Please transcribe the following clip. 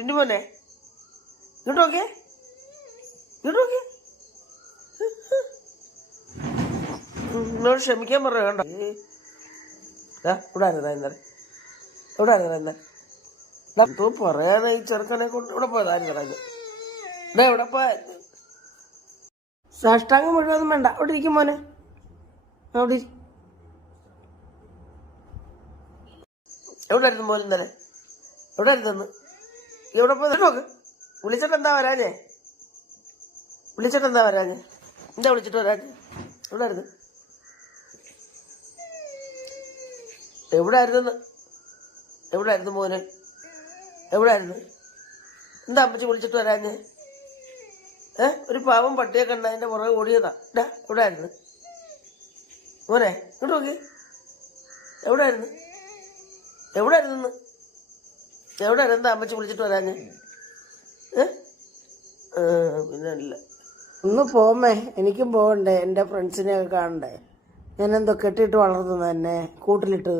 ടിൻഡു മോനെ ഇങ്ങോട്ട് നോക്കിയേ, ഇങ്ങോട്ട് നോക്കിയേ. എന്നോട് ക്ഷമിക്കാൻ പറഞ്ഞു വേണ്ട. ഇവിടെ ആയിരുന്നാ ഇന്നലെ, ഇവിടെ ആയിരുന്നാ ഇന്നലെ എന്തോ പറയാനാ ഈ ചെറുക്കനെ കൊണ്ട് ഇവിടെ പോയതായിരുന്നു. ഇവിടെ എവിടെ പോയായിരുന്നു? സാഷ്ടാംഗം മുഴുവനും വേണ്ട, അവിടെ ഇരിക്കും മോനെ, അവിടെ എവിടെ ആയിരുന്നു മോൻ ഇന്നലെ? എവിടെ ആയിരുന്നു? എവിടെ പോയി നോക്ക്. വിളിച്ചിട്ടെന്താ വരാഞ്ഞേ? വിളിച്ചിട്ടെന്താ വരാഞ്ഞേ? എന്താ വിളിച്ചിട്ട് വരാഞ്ഞേ? എവിടെ ആയിരുന്നു? എവിടെ ആയിരുന്നു? എവിടെ ആയിരുന്നു മോനെ? എവിടെ ആയിരുന്നു? എന്താ അമ്മച്ചി വിളിച്ചിട്ട് വരാഞ്ഞേ? ഒരു പാവം പട്ടിയെ കണ്ട അതിന്റെ പുറകെ ഓടിയതാ. എവിടെ ആയിരുന്നു മോനെ? ഇങ്ങോട്ട് നോക്കി. എവിടെ ആയിരുന്നു? എവിടെ ആയിരുന്നു? എവിടെ ആയിരുന്നു? എന്താ അമ്മച്ചി വിളിച്ചിട്ട് വരാഞ്ഞേ? പിന്നെ ഇല്ല. ഒന്ന് പോമേ, എനിക്കും പോകണ്ടേ, എൻ്റെ ഫ്രണ്ട്സിനെയൊക്കെ കാണണ്ടേ. ഞാനെന്തോ കെട്ടിയിട്ട് വളർന്നു തന്നെ, കൂട്ടിലിട്ട്.